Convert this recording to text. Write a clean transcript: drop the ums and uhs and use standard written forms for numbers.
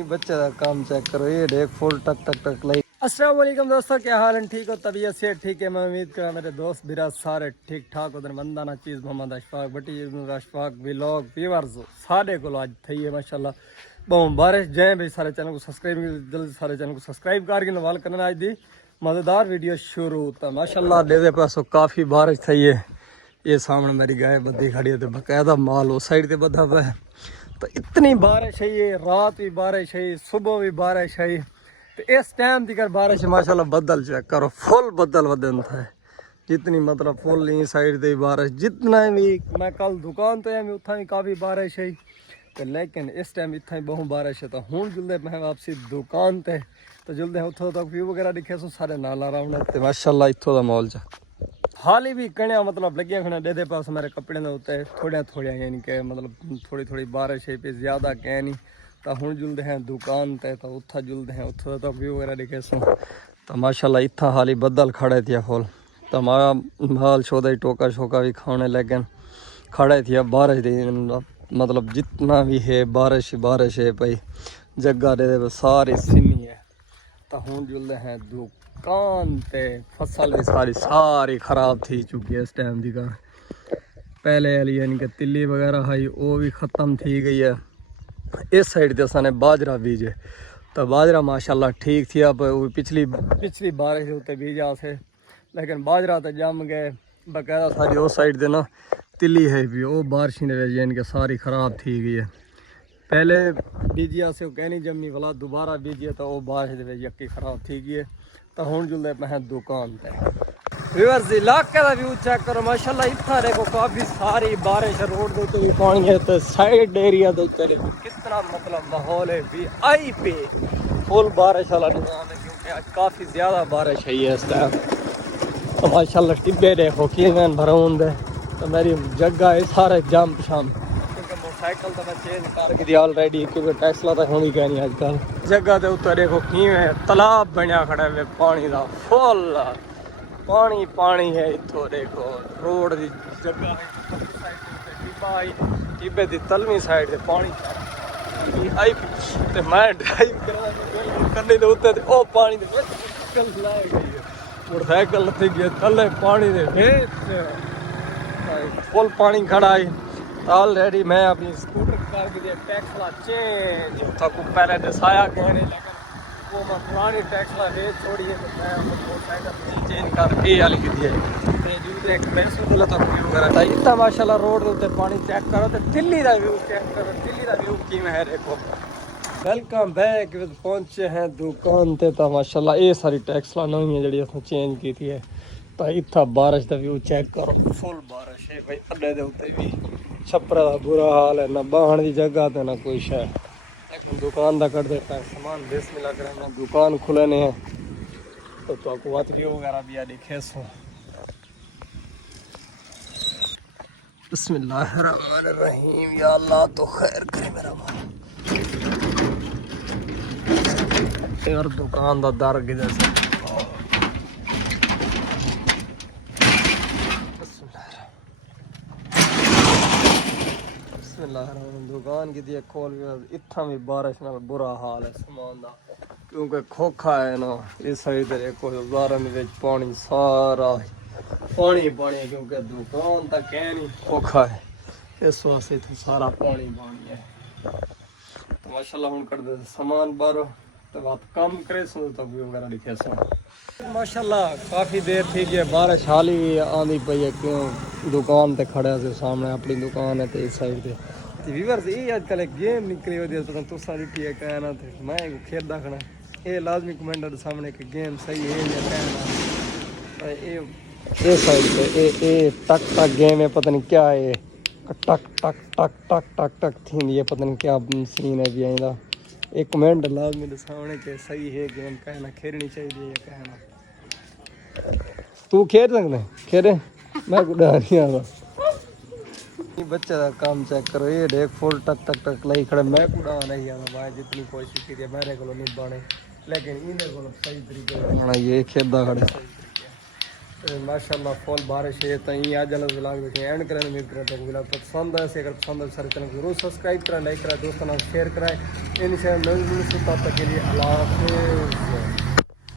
बच्चे का काम चेक करो, ये देख फुल टक टक टक लाइक। अस्सलाम वालेकुम दोस्तों, क्या हाल है? ठीक हो? तबीयत से ठीक है? मैं उम्मीद करा मेरे दोस्त बिरा सारे ठीक ठाक उधर बंदा ना चीज़ मोहम्मद अशफाक बटी अशफाक व्लॉग व्यूअर्स सारे को आज थी है माशाल्लाह बहुत बारिश जय भाई। सारे चैनल को सब्सक्राइब जल्दी सारे चैनल को सब्सक्राइब करके नवाल करना। आज दी मज़ेदार वीडियो शुरू तो माशाल्लाह दे पासों काफ़ी बारिश थी है। ये सामने मेरी गाय बद्दी खड़ी है तो बाकायदा माल उस साइड से बधा हुआ है। तो इतनी बारिश है, ये रात भी बारिश है, सुबह भी बारिश है। तो इस टाइम तक बारिश माशाल्लाह बदल चेक करो फुल बदल बदल था जितनी मतलब फुल ई साइड से बारिश जितना भी। मैं कल दुकान तो है उतना भी काफ़ी बारिश है तो लेकिन इस टाइम इतना ही बहुत बारिश है। तो हूँ जुलते मैं वापसी दुकान ते तो जुलते उतों तक व्यू वगैरह दिखे सो सारे नाला राउंड माशाल्लाह इतों का माहौल चा हाल ही भी कणिया मतलब लगिया खड़ा दे पास मेरे कपड़े के उत्ते थोड़ा थोड़ा यानी कि मतलब थोड़ी थोड़ी बारिश है पे ज़्यादा कह नहीं। तो हूँ जुलते हैं दुकान ते तो उत्था जुलते हैं उत्थों तक व्यू वगैरह दिखे सो तो माशाल्लाह इतना हाल ही बदल खड़े थे फुल। तो मारा माल शोदा टोका शोका भी खाने लगे खड़े थे बारिश मतलब जितना भी है बारिश बारिश है भाई जगह दे सारी सीनी है। तो हूँ जुलते हैं दुकान ते फसल भी सारी खराब थी चुकी है इस टाइम की। पहले वाली यानी कि तिल्ली वगैरह है वो भी ख़त्म थी गई है। इस साइड से असाने बाजरा बीजे तो बाजरा माशाल्लाह ठीक थी। अब पिछली बारिश उत्ते बीजा से लेकिन बाजरा तो जम गए बाकायदा सारी उस साइड से ना तिल्ली है भी वो बारिश ने यानी कि सारी ख़राब थी गई है। पहले बीजिया से कहनी जमी वाला दोबारा बीजिए तो वो बारिश यकी खराब थी गई है। तो हूँ जुलते मैं दुकान पे व्यूअर्स इलाके का व्यू चेक करो माशाल्लाह इतना देखो काफ़ी सारी बारिश रोड के उत्ते भी पानी है तो साइड एरिया के उत्ते देखो कितना मतलब माहौल है भी आई पे फुल बारिश वाला निज़ाम है क्योंकि आज काफ़ी ज़्यादा बारिश है इस टाइम। तो माशाल्लाह टिब्बे देखो कि भरऊन दे तो मेरी जगह है सारे जम शाम साइकिल तो मैं चेंज कर दी ऑलरेडी क्योंकि टेस्ला तो होनी कहनी आजकल जगह के उत्ते देखो किवें तालाब बनया खड़ा है पानी का फुल पानी पानी है। इतों देखो रोड की जगह टिब्बे की तलवी साइड से पानी आई तो मैं ड्राइव करने के उत्ते ओ पानी मोटरसाइकिल थी गई थले पानी के फुल पानी खड़ा है। ऑलरेडी मैं अपनी स्कूटर कर दी टैक्सला चेंज को पहले दसाया कहने लेकिन वो मैं पुरानी टैक्सला रेट छोड़ी है तो मैं मोटरसाइकिल चेंज कर के वाली की है। इतना माशाल्लाह रोड के उत्ते पानी चेक करो तो दिल्ली का व्यू चेक करो दिल्ली का व्यू किमें है देखो। वेलकम बैक पहुंचे हैं दुकान ते तो माशाल्लाह ये सारी टैक्सला नवी है जी असं चेंज की है। तो इतना बारिश का व्यू चेक करो फुल बारिश है भाई अड्डे के उत्ते भी छप्परा का बुरा हाल है ना बहन की जगह तो ना कोई शह लेकिन दुकान का कर देता है सामान बेस मिला कर ना दुकान खुले ने है तो आपको वातरियों वगैरह भी दिखे सो। बिस्मिल्लाहिर्रहमानिर्रहीम या अल्लाह तो खैर करे मेरा यार दुकान का दर किधर से दुकान की थी खोल इतना भी बारिश ना बुरा हाल है सामान का क्योंकि खोखा है ना इस साइड देखो बारह में पानी सारा पानी पानी क्योंकि दुकान तक कह नहीं खोखा है इस वास्ते तो सारा पानी पानी है। तो माशाल्लाह हूँ कर दे सामान बारो तो बात कम करे सुन तो व्यू वगैरह दिखे सो माशाल्लाह काफ़ी देर थी कि बारिश हाल ही आँधी पई है क्यों दुकान ते खड़े से सामने अपनी दुकान है तो इस साइड से व्यूअर्स ये आजकल एक गेम निकली हुई पता तो सारी टी कहना थे मैं खेलता खड़ा ये लाजमी कमेंटर सामने एक गेम सही है या कहना ये साइड पे ये टक टक गेम है पता नहीं क्या है टक टक टक टक टक टक थी ये पता नहीं क्या सीन है भी आइंदा एक कमेंट लाजमी सामने के सही है गेम कहना खेलनी चाहिए या कहना तू खेल सकते खेले मैं गुड़ा नहीं आता बच्चे का काम चेक करो ये देख फुल टक टक टक लाई खड़े मैं कुड़ा नहीं आता मैं जितनी कोशिश की मेरे को नहीं बने लेकिन इन्हें को सही तरीके से ये खेदा खड़े माशाल्लाह फुल बारिश है तो यहीं आज वाला व्लॉग देखें एंड करें। उम्मीद करें तो व्लॉग पसंद है। अगर पसंद है सारे चैनल को जरूर सब्सक्राइब करें, लाइक करें, दोस्तों शेयर कराएं। इन नई तब तक के लिए अल्लाह हाफिज़।